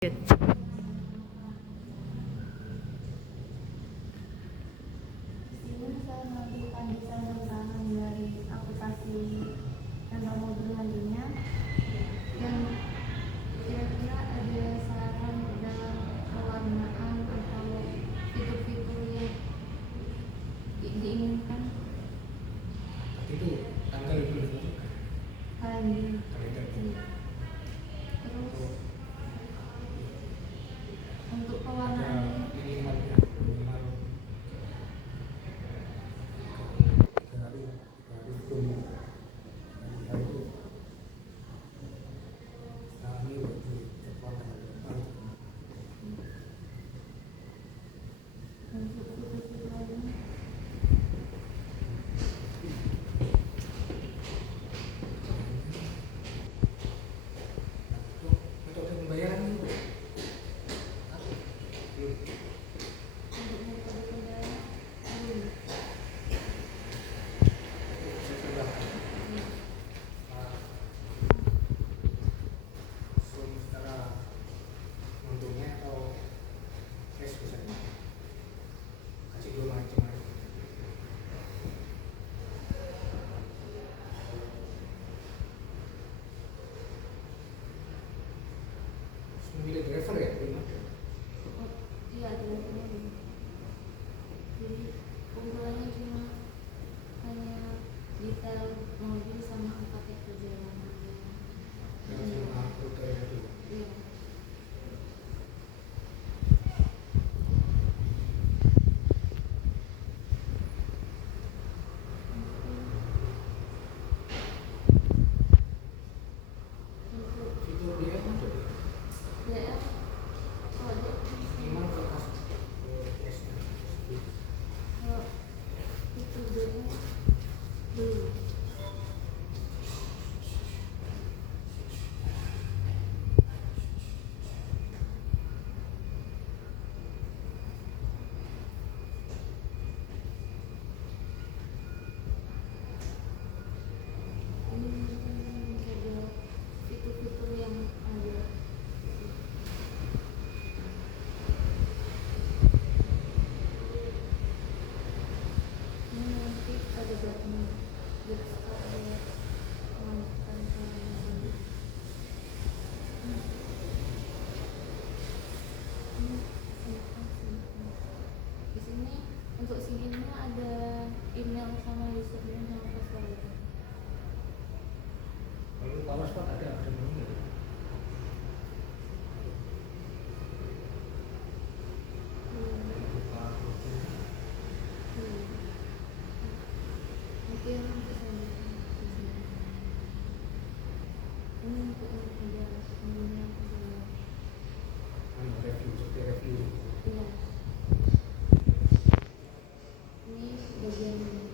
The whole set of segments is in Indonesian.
Good. Di sini saya melanjutkan desain rancangan dari aplikasi rental mobil nantinya, yang kira-kira ada saran dalam pewarnaan atau fitur-fitur yang diinginkan. Itu tanggal belum Kalender. kalender. Terus untuk Ada pewarnaannya minimal 3 hari itu hari itu kami waktu cepat tanggal berapa untuk fitur-fitur lainnya. metode pembayaran itu belum. Untuk metode pembayaran belum. Saya tambahkan langsung secara untungnya atau cash misalnya kasih 2 macam aja. Terus memilih driver ya belum ada. Oh, iya, teleponnya belum. Jadi kumpulannya cuma hanya detail mobil sama paket perjalanan. Yang sama rute itu. Iya. Untuk Fitur dia ada DM, oh dia minimal ke cash. kalau itu DM belum. Ini mungkin ada fitur-fitur yang ada. Ini nanti ada button get started, melanjutkan pengalaman. Ini simpan. Di sini untuk sign-in-nya ada email sama username sama password. Kalau lupa password ada menu. Lupa login. Mungkin nanti saya lihat di sini. Ini untuk yang ada menunya kedua. Review seperti review. Iya. Ini bagian ini.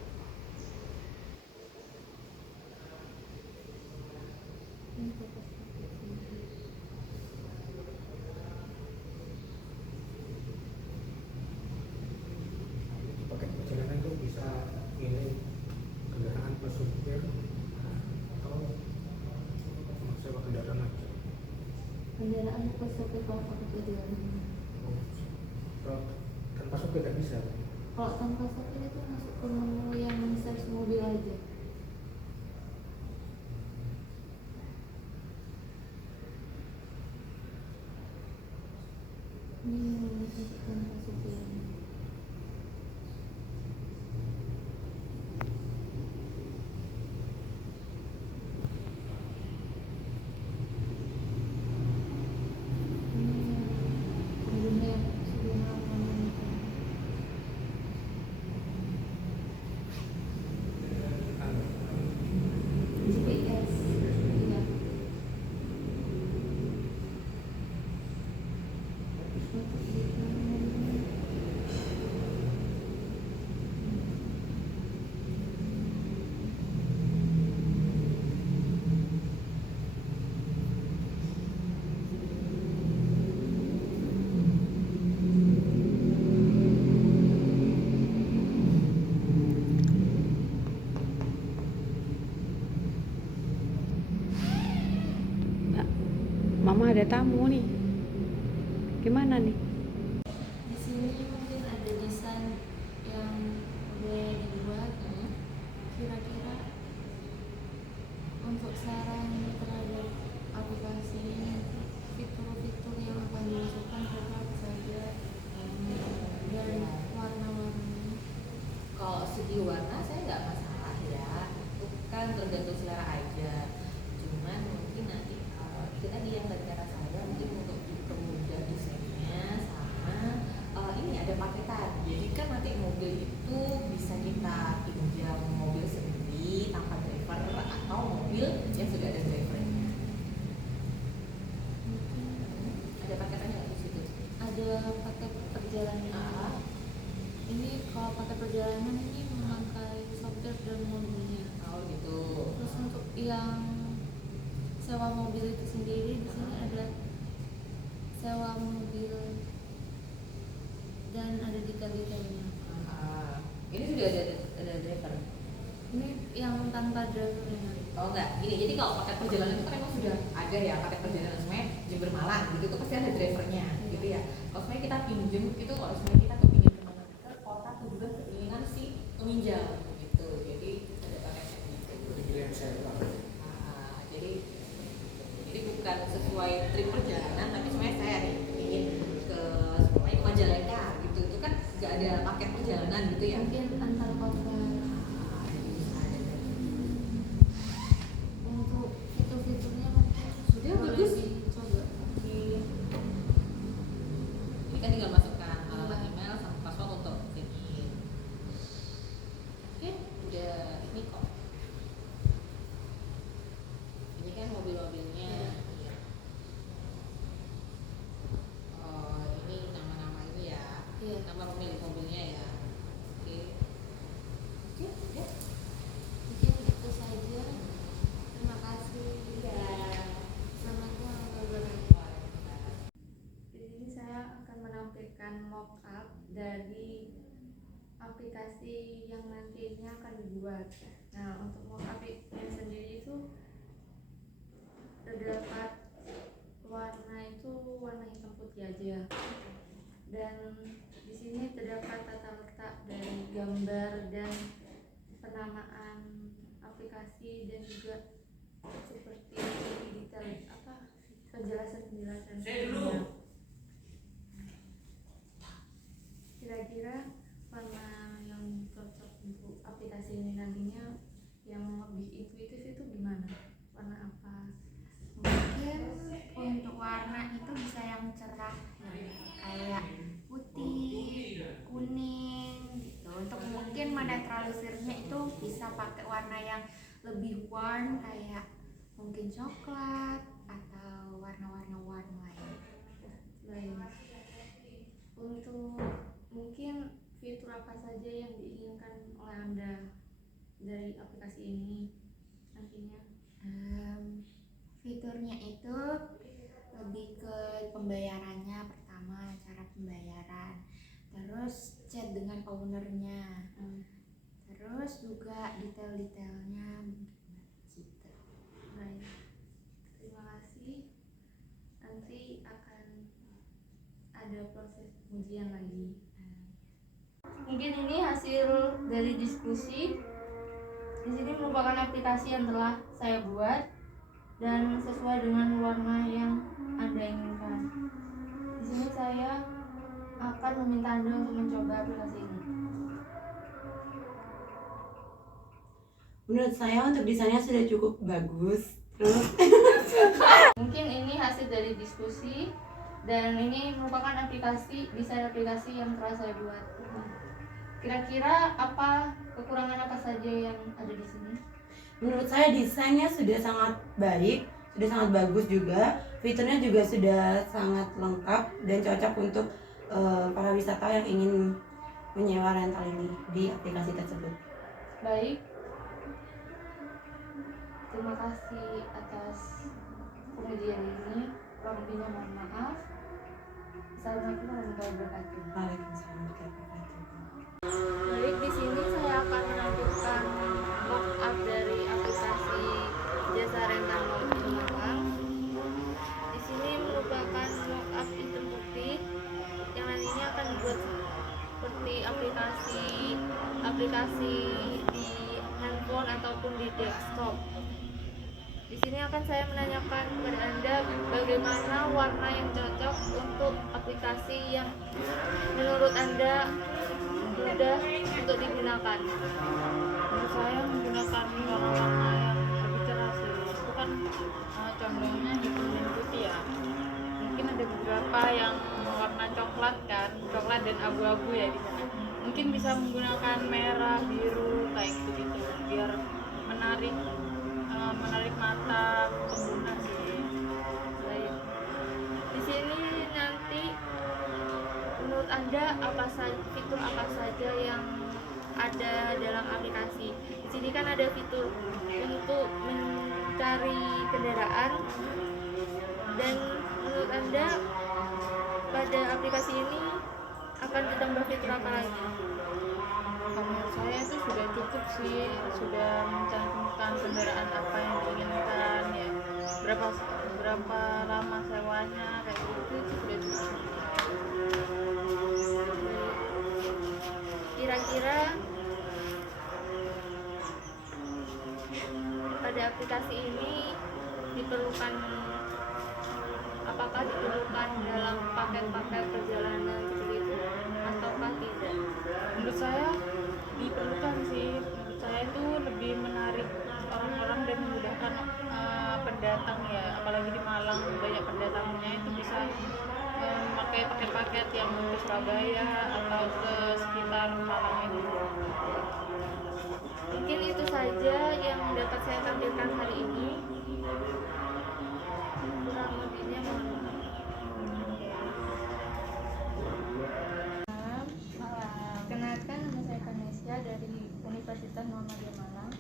Ini fokus pakai sini. Pakai perjalanan itu bisa milih kendaraan plus supir atau sewa kendaraan aja. Kendaraan plus supir kalau pakai perjalanan. Kalau tanpa supir tidak bisa. Kalau tanpa supir itu masuk ke menu yang search mobil aja. Ini menu untuk tanpa supir. Ini mobilnya yang sudah lama itu. GPS. Iya. Untuk di Mama ada tamu nih. Gimana nih? Di sini mungkin ada desain yang boleh dibuat. Kira-kira untuk saran terhadap aplikasi ini, fitur-fitur yang akan dimasukkan apa saja, dan warna-warni. Kalau segi warna saya nggak masalah ya, itu kan tergantung selera aja. Cuman mungkin nanti itu tadi yang tadi kata saya, mungkin untuk dipermudah desainnya sama ini ada paketan. Jadi kan nanti mobil itu bisa kita pinjam mobil sendiri tanpa driver atau mobil yang sudah ada drivernya. Ada paketannya nggak di situ? Ada paket perjalanan. Ini kalau paket perjalanan ini memakai software dan mobilnya. Oh gitu. Terus untuk yang sewa mobil itu sendiri, di sini ada sewa mobil dan ada detail-detailnya. Ini sudah ada driver. Ini yang tanpa drivernya. Oh enggak, gini, jadi kalau paket perjalanan itu kan memang sudah ada ya, paket perjalanan semuanya Jember Malang gitu, itu pasti ada drivernya gitu ya. Kalau semuanya kita pinjem itu, kalau semuanya kita kepingin kemana ke kota tujuan keinginan si peminjam gitu, jadi ada paketnya gitu. Dikirim sewa. Jadi bukan sesuai trip perjalanan, tapi semuanya saya nih ingin ke semuanya ke Majalengka gitu, itu kan nggak ada paket perjalanan gitu ya. Mungkin antar kota. Untuk fitur-fiturnya mungkin Sudah boleh bagus. dicoba. Ini kan tinggal masukkan alamat email sama password untuk login. Oke, udah ini kok. Ini kan mobil-mobilnya. Iya. Oh, ini nama-nama ini ya. Iya. Nama pemilik mobilnya ya. Oke. Oke, udah. Mungkin itu saja. Terima kasih. Iya. Assalamualaikum warahmatullahi wabarakatuh. Di sini saya akan menampilkan mockup dari aplikasi yang nantinya akan dibuat. Nah, untuk mockup ini sendiri itu terdapat warna itu warna hitam putih aja. Dan di sini terdapat tata letak dari gambar dan penamaan aplikasi dan juga seperti detail penjelasan sebelumnya. Kira-kira warna yang cocok untuk aplikasi ini nantinya yang lebih intuitif itu gimana? Warna apa? Mungkin untuk warna itu bisa yang cerah kayak putih, kuning gitu. Untuk mungkin menetralisirnya itu bisa pakai warna yang lebih warm kayak mungkin coklat atau warna-warna warm lain. Baik. Untuk mungkin fitur apa saja yang diinginkan oleh Anda dari aplikasi ini nantinya? Fiturnya itu lebih ke pembayarannya, pertama cara pembayaran, terus chat dengan ownernya, terus juga detail-detailnya gitu. Baik. Terima kasih. Nanti akan ada proses ujian lagi. Mungkin ini hasil dari diskusi. Di sini merupakan aplikasi yang telah saya buat dan sesuai dengan warna yang Anda inginkan. Di sini saya akan meminta Anda untuk mencoba aplikasi ini. Menurut saya untuk desainnya sudah cukup bagus. Terus Mungkin ini hasil dari diskusi dan ini merupakan desain aplikasi yang telah saya buat. Kira-kira apa kekurangan apa saja yang ada di sini? menurut saya desainnya sudah sangat baik, sudah sangat bagus juga. Fiturnya juga sudah sangat lengkap dan cocok untuk para wisata yang ingin menyewa rental ini di aplikasi tersebut. Baik. Terima kasih atas pengujian ini. Kurang lebihnya mohon maaf. Assalamualaikum warahmatullahi wabarakatuh. Waalaikumsalam warahmatullahi wabarakatuh. Baik, di sini saya akan menampilkan mockup dari aplikasi jasa rental mobil Malang. Di sini merupakan mockup hitam putih aplikasi di handphone ataupun di desktop. Di sini akan saya menanyakan kepada Anda bagaimana warna yang cocok untuk aplikasi yang menurut Anda mudah untuk digunakan. Menurut saya menggunakan warna-warna yang lebih cerah sih. Itu kan condongnya hitam dan putih ya. Mungkin ada beberapa yang warna coklat kan, coklat dan abu-abu ya di sana. Mungkin bisa menggunakan merah, biru kayak gitu biar menarik mata pengguna sih. Baik. Di sini nanti menurut Anda fitur apa saja yang ada dalam aplikasi? Di sini kan ada fitur untuk mencari kendaraan, dan menurut Anda pada aplikasi ini akan ditambah fitur apa lagi? Menurut saya itu sudah cukup sih, sudah mencantumkan kendaraan apa yang diinginkan ya, berapa lama sewanya kayak gitu itu sudah cukup. Kira-kira pada aplikasi ini apakah diperlukan dalam paket-paket perjalanan seperti itu ataukah tidak? Menurut saya diperlukan sih. Menurut saya itu lebih menarik orang-orang dan memudahkan pendatang ya, apalagi di Malang banyak pendatangnya, itu bisa memakai paket-paket yang ke Surabaya atau ke sekitar Malang itu. Mungkin itu saja yang dapat saya tampilkan hari ini. Kurang lebihnya mohon maaf. Kenalkan, nama saya Kanesia dari Universitas Muhammadiyah Malang.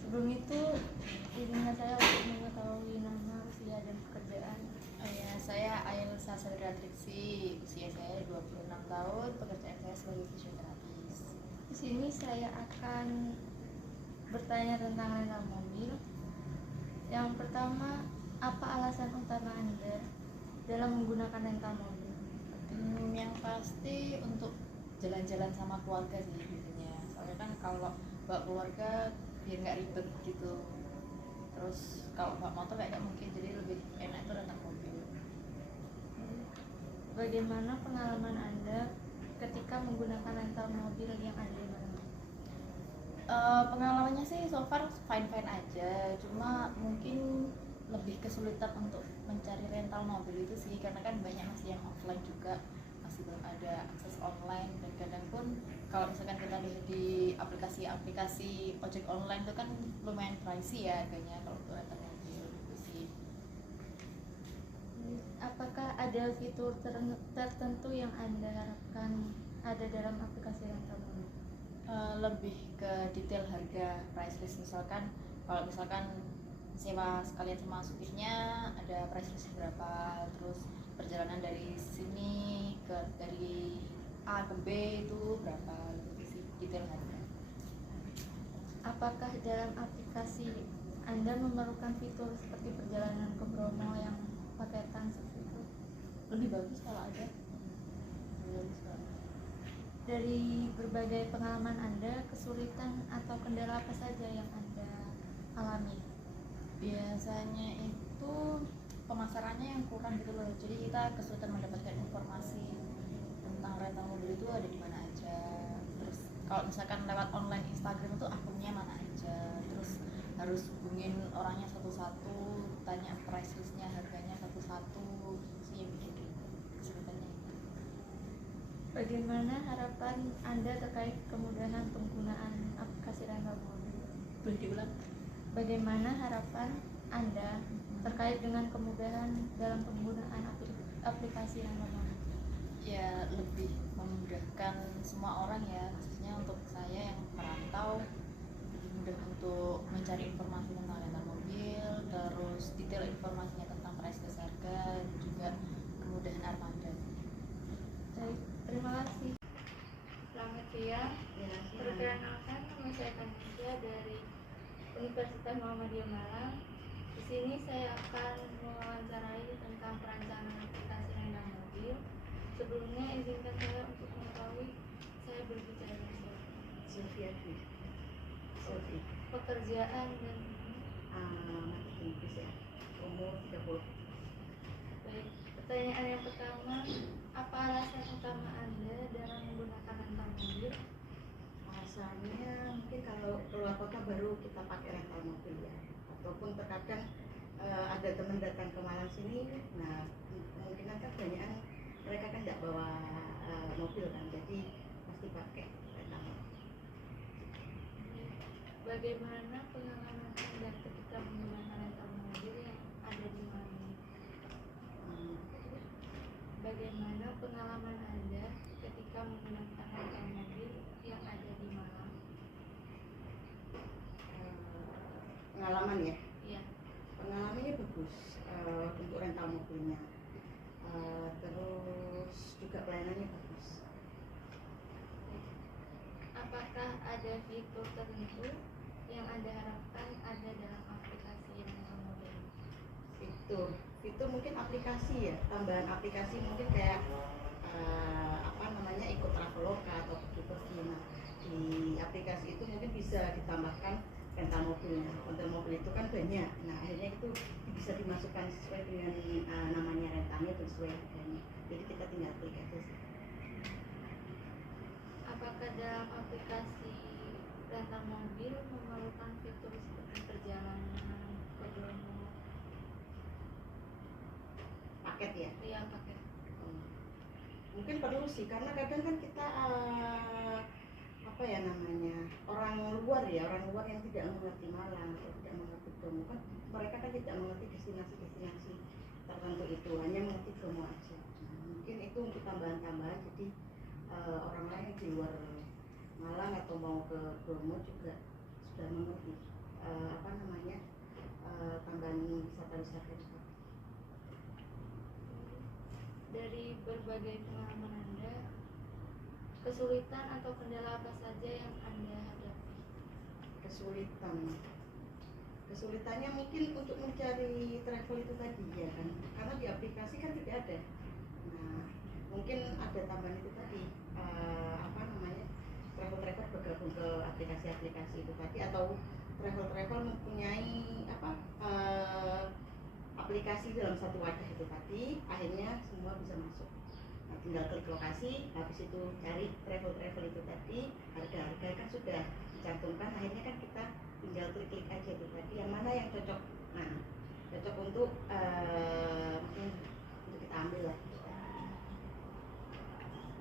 Sebelum itu, izinkan saya untuk mengetahui nama, usia, dan pekerjaan. Saya Ailsa Sadra Triksi, usia saya 26 tahun, pekerjaan saya sebagai fisioterapis. Di sini saya akan bertanya tentang rental mobil. Yang pertama, apa alasan utama Anda dalam menggunakan rental mobil? Yang pasti untuk jalan-jalan sama keluarga sih biasanya. Soalnya kan kalau bawa keluarga biar nggak ribet gitu. Terus kalau bawa motor kayak mungkin, jadi lebih enak itu rental mobil. Bagaimana pengalaman Anda ketika menggunakan rental mobil yang ada di Malang? Pengalamannya sih so far fine-fine aja, cuma mungkin lebih kesulitan untuk mencari rental mobil itu sih, karena kan banyak masih yang offline juga, masih belum ada akses online. Dan kadang pun kalau misalkan kita lihat di aplikasi ojek online itu kan lumayan pricey ya harganya kalau untuk rental mobil itu sih. Apakah ada fitur tertentu yang Anda harapkan ada dalam aplikasi rental mobil? Lebih ke detail harga, price list. Kalau misalkan sewa sekalian sama supirnya ada price list berapa, terus perjalanan dari sini dari A ke B itu berapa, gitu sih detail harga. Apakah dalam aplikasi Anda memerlukan fitur seperti perjalanan ke Bromo yang paketan seperti itu? Lebih bagus kalau ada. Lebih bagus kalau ada. Dari berbagai pengalaman Anda, kesulitan atau kendala apa saja yang Anda alami? Biasanya itu pemasarannya yang kurang gitu loh, jadi kita kesulitan mendapatkan informasi tentang rental mobil itu ada di mana aja. Terus kalau misalkan lewat online Instagram itu akunnya mana aja, terus harus hubungin orangnya satu-satu, tanya price listnya, harganya satu-satu, sih bikin kesulitannya. Bagaimana harapan Anda terkait kemudahan penggunaan aplikasi rental mobil? Boleh diulang? Bagaimana harapan Anda terkait dengan kemudahan dalam penggunaan aplikasi rental mobil? Ya lebih memudahkan semua orang ya, khususnya untuk saya yang merantau, lebih mudah untuk mencari informasi tentang rental mobil, terus detail informasinya tentang price list harga, dan juga kemudahan armada. Baik, terima kasih. Selamat siang. Perkenalkan, nama saya Kanesia dari Universitas Muhammadiyah Malang. Di sini saya akan mewawancarai tentang perancangan aplikasi rental mobil. Sebelumnya izinkan saya untuk mengetahui saya berbicara siapa. Sylvia Dwi. Sylvia. Pekerjaan dan Marketing Inggris ya. Umur 30. baik. Pertanyaan yang pertama, apa alasan utama Anda dalam menggunakan rental mobil? Alasannya mungkin kalau keluar kota baru kita pakai rental mobil ya. Ataupun terkadang ada teman datang ke Malang sini, nah kemungkinan kan banyak mereka kan tidak bawa mobil kan, jadi pasti pakai rental mobil. Bagaimana pengalaman Anda ketika menggunakan rental mobil yang ada di Malang? Bagaimana pengalaman Anda ketika menggunakan rental mobil yang ada di Malang? Pengalaman ya, Iya. pengalamannya bagus untuk rental mobilnya. Terus juga pelayanannya bagus. Apakah ada fitur tertentu yang Anda harapkan ada dalam aplikasi rental mobil? Fitur mungkin aplikasi ya, tambahan aplikasi mungkin kayak ikut Traveloka atau pergi-pergi. Nah, di aplikasi itu mungkin bisa ditambahkan rental mobilnya. Rental mobil itu kan banyak, nah akhirnya itu bisa dimasukkan sesuai dengan namanya rentalnya sesuai harganya. Jadi kita tinggal klik aja sih. Apakah dalam aplikasi rental mobil memerlukan fitur seperti perjalanan, promo, Paket ya. yang pakai? Mungkin perlu sih, karena kadang kan kita orang luar yang tidak mengerti Malang atau tidak mengerti Bromo kan, mereka kan tidak mengerti destinasi tertentu itu, hanya mengerti Bromo aja. Mungkin itu untuk tambahan-tambahan, jadi orang lain di luar Malang atau mau ke Bromo juga sudah mengerti tambahan wisata-wisata itu. Dari berbagai pengalaman Anda, kesulitan atau kendala apa saja yang Anda hadapi? Kesulitannya mungkin untuk mencari travel itu tadi ya kan, karena di aplikasi kan tidak ada. Nah, mungkin ada tambahan itu tadi travel bergabung ke aplikasi-aplikasi itu tadi, atau travel mempunyai aplikasi dalam satu wadah itu tadi, akhirnya semua bisa masuk. Nah, tinggal klik lokasi, habis itu cari travel itu tadi, harga kan sudah dicantumkan, akhirnya kan kita tinggal klik aja itu tadi, yang mana yang cocok. Nah, cocok untuk mungkin untuk kita ambil lah.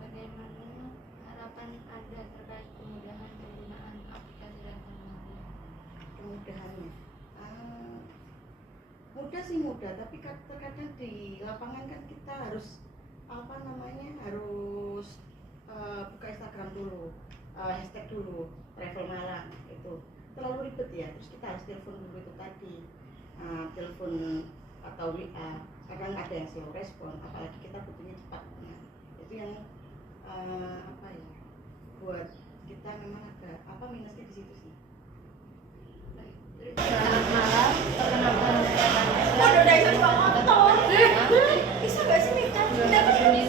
Bagaimana harapan Anda terkait kemudahan penggunaan aplikasi rental mobil? Kemudahannya mudah, tapi terkadang di lapangan kan kita harus buka Instagram dulu, hashtag dulu travel Malang, itu terlalu ribet ya. Terus kita harus telepon dulu itu tadi, telepon atau WA, kadang ada yang slow respon, apalagi kita butuhnya cepat. Nah, itu yang buat kita memang agak minusnya di situ sih. Selamat malam, perkenalkan saya bisa gak sih minta? Bisa tentang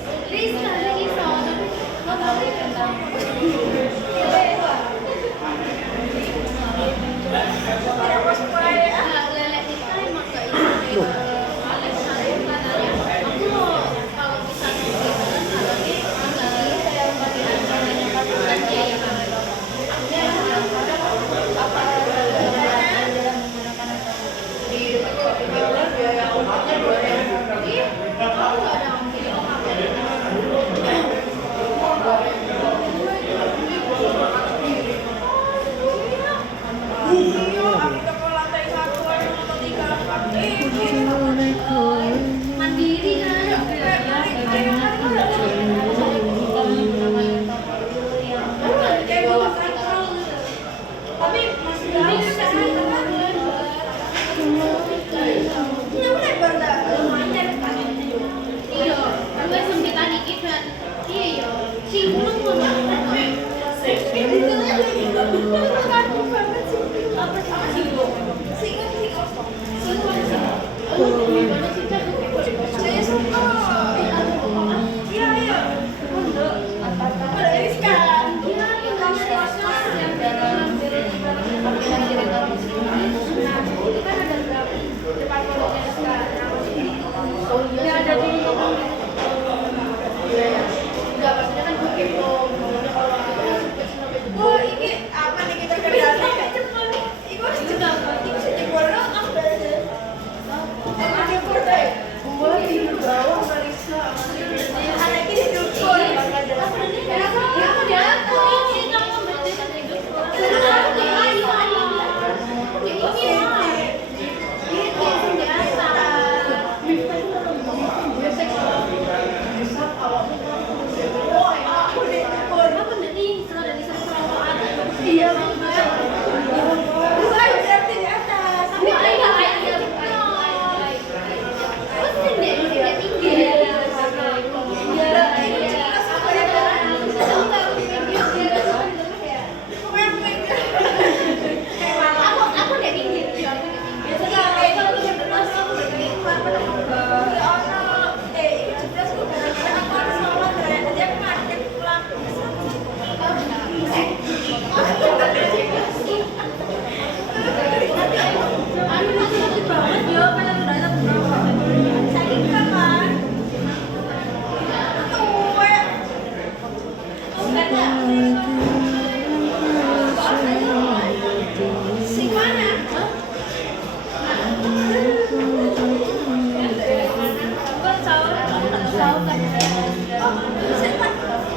dalam menggunakan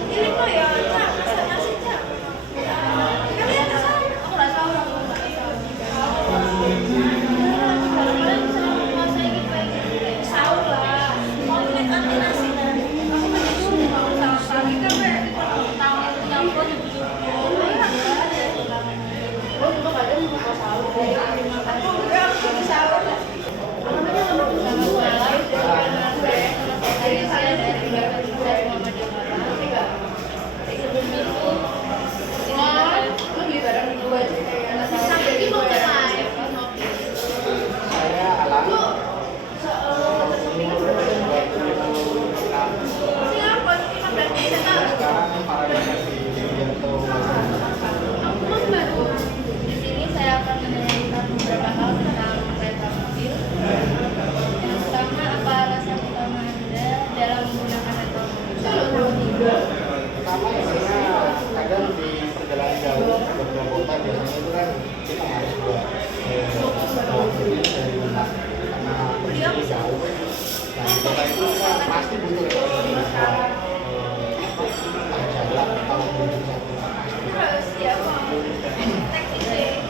ini kok ya Saya Alam. Sekarang Paradigma di Sugiarto. Di sini saya akan menanyakan beberapa hal tentang kereta mobil. Yang pertama, apa alasan utama Anda dalam menggunakan kereta mobil? Pertama karena kadang di perjalanan jauh ke dua kota biasanya itu kan kita harus buat mobil dari rumah karena pergi jauh. Nah di kota itu kan pasti butuh jalan atau menuju satu pasti.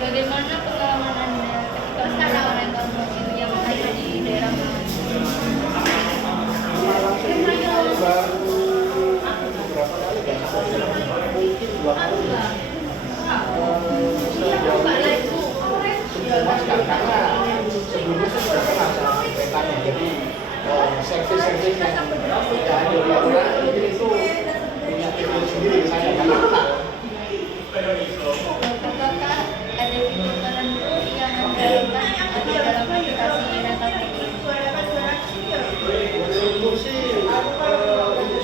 Bagaimana pengalaman Anda ketika menggunakan kereta mobil yang ada di daerah mana? Malam ini baru beberapa kali kan mungkin 2 kali memuaskan karena sebelumnya saya sudah kenal sama keretanya jadi servis-servis yang tidak ada di orang mungkin itu punya teknik sendiri saya nggak kenal. Apakah ada fitur tertentu yang Anda lakukan di dalam aplikasi kereta mobil? Untuk sih untuk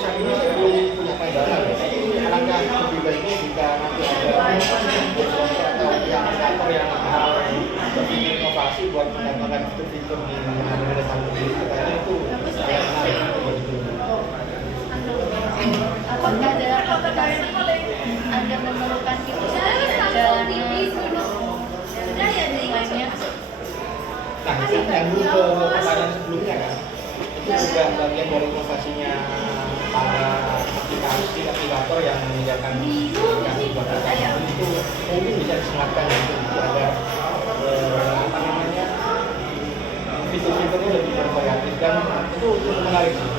saat ini saya belum punya pandangan ya. Tapi alangkah lebih baiknya jika nanti ada atau pihak operator yang berpikir inovasi buat mengembangkan fitur-fitur di kereta mobil katanya itu sangat menarik untuk begitu. Apakah dalam aplikasi Anda memerlukan fitur seperti perjalanan lainnya? Nah, itu nyambung ke pertanyaan sebelumnya kan. Itu juga bagian dari inovasinya para aplikasi aplikator yang menyediakan aplikasi buat kereta mobil itu mungkin bisa disematkan gitu agar apa namanya fitur-fiturnya lebih bervariatif dan itu cukup menarik sih.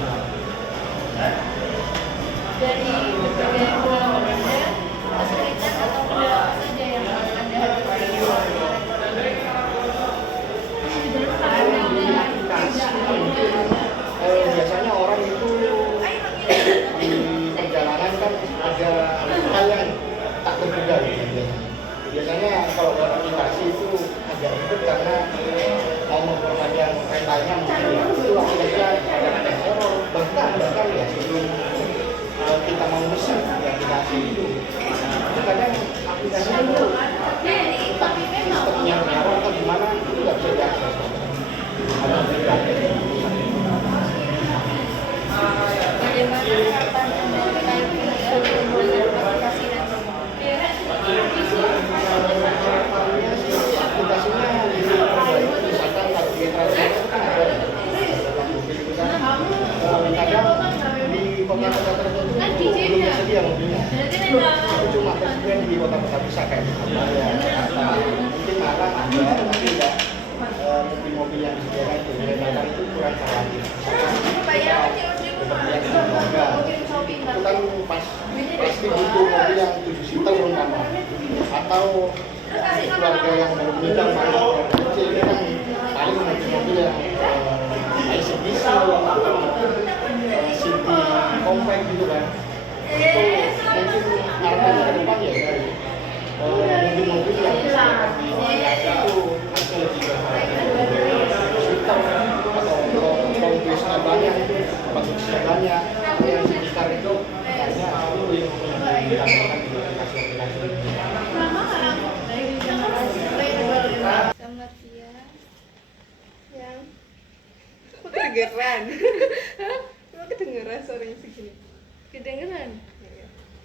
Dari berbagai pengalaman Anda, kesulitan atau kendala apa saja yang Anda hadapi? Biasanya orang itu di perjalanan kan ada hal yang tak terduga gitu biasanya kalau buat aplikasi itu agak ribet karena mau memperpanjang keretanya mungkin ya itu akhirnya ada error bahkan ya sebelum kita mau mesen di aplikasi itu kadang aplikasi itu entah sistemnya error atau gimana itu nggak bisa diakses. Bagaimana harapan Anda terkait dengan pembuatan aplikasi kereta mobil? Harapannya sih aplikasinya diperbaiki misalkan kalau di transport itu kan ada kereta mobil itu kan kadang di kota-kota tertentu belum tersedia mobilnya itu cuma tersedia di kota-kota besar kayak Surabaya, Jakarta mungkin Malang ada tapi tidak mobil-mobil yang disediakan itu kadang itu kurang variatif bepergian dengan keluarga itu kan pasti butuh mobil yang 7 seater umpama atau keluarga yang baru menikah sama keluarga kecil itu kan paling mobil-mobil yang ICBC atau City Compact gitu kan itu mungkin harapannya ke depan ya dari mobil-mobil yang disediakan di itu harusnya lebih seater atau long base-nya banyak itu tempat duduknya banyak yang sekitar itu kayaknya itu yang dirasakan di aplikasi-aplikasi. Selamat siang. Yang kedengeran. Emang kedengeran suaranya segini? Kedengeran?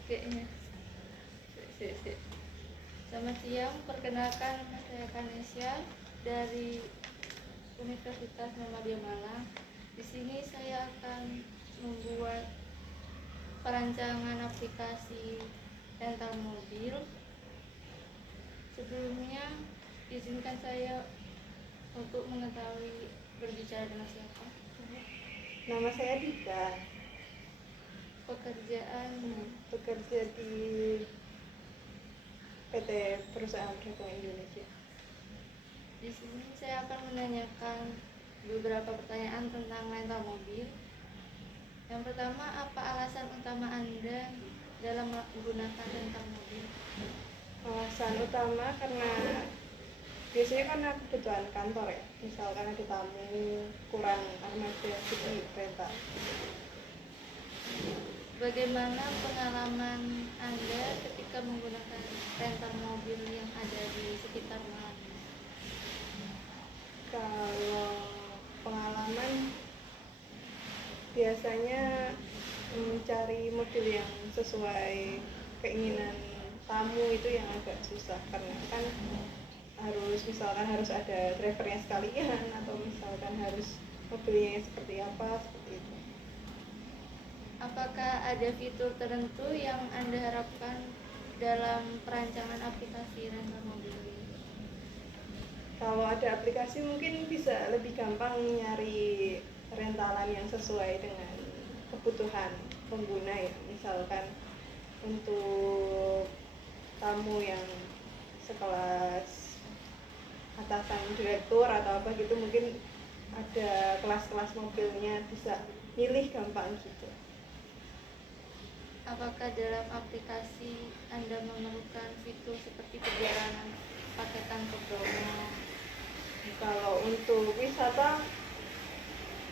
Kayaknya. Selamat siang, perkenalkan nama saya Kanesya dari Universitas Muhammadiyah Malang. Di sini saya akan membuat perancangan aplikasi rental mobil, sebelumnya izinkan saya untuk mengetahui berbicara dengan siapa. Nama saya Dika. Pekerjaan Bekerja di PT Perusahaan Bergabung Indonesia. Di sini saya akan menanyakan beberapa pertanyaan tentang rental mobil. Yang pertama, apa alasan utama Anda dalam menggunakan rental mobil? Alasan utama karena biasanya karena kebutuhan kantor ya, misalkan ada tamu kurang armada jadi rental. Bagaimana pengalaman Anda ketika menggunakan rental mobil yang ada di sekitar Malang? Kalau pengalaman biasanya mencari mobil yang sesuai keinginan tamu itu yang agak susah, karena kan misalkan harus ada drivernya sekalian, atau misalkan harus mobilnya seperti apa, seperti itu. Apakah ada fitur tertentu yang Anda harapkan dalam perancangan aplikasi rental mobil ini? Kalau ada aplikasi mungkin bisa lebih gampang nyari rentalan yang sesuai dengan kebutuhan pengguna ya. Misalkan untuk tamu yang sekelas atasan direktur atau apa gitu, mungkin ada kelas-kelas mobilnya bisa milih gampang gitu. Apakah dalam aplikasi Anda memerlukan fitur seperti perjalanan paketan ke Bromo? Kalau untuk wisata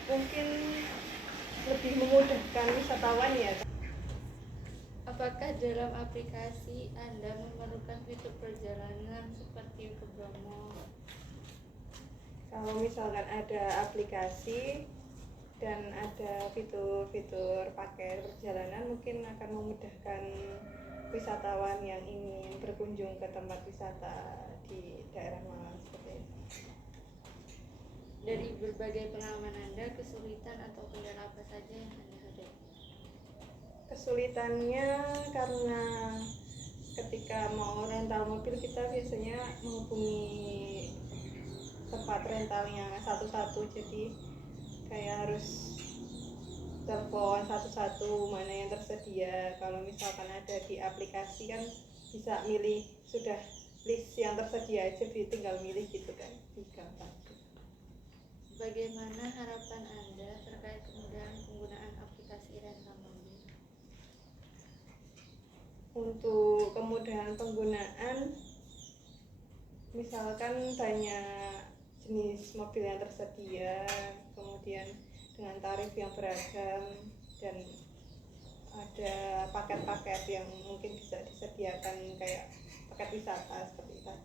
mungkin lebih memudahkan wisatawan ya. Apakah dalam aplikasi Anda memerlukan fitur perjalanan seperti ke Bromo? Kalau misalkan ada aplikasi dan ada fitur-fitur paket perjalanan, mungkin akan memudahkan wisatawan yang ingin berkunjung ke tempat wisata di daerah Malang seperti itu. Dari berbagai pengalaman Anda, kesulitan atau kendala apa saja yang Anda hadapi? Kesulitannya karena ketika mau rental mobil kita biasanya menghubungi tempat rentalnya satu-satu, jadi kayak harus telepon satu-satu mana yang tersedia. Kalau misalkan ada di aplikasi kan bisa milih, sudah list yang tersedia aja, tinggal milih gitu kan, gampang. Bagaimana harapan Anda terkait kemudahan penggunaan aplikasi rental mobil? Untuk kemudahan penggunaan, misalkan banyak jenis mobil yang tersedia, kemudian dengan tarif yang beragam, dan ada paket-paket yang mungkin bisa disediakan kayak paket wisata seperti tadi.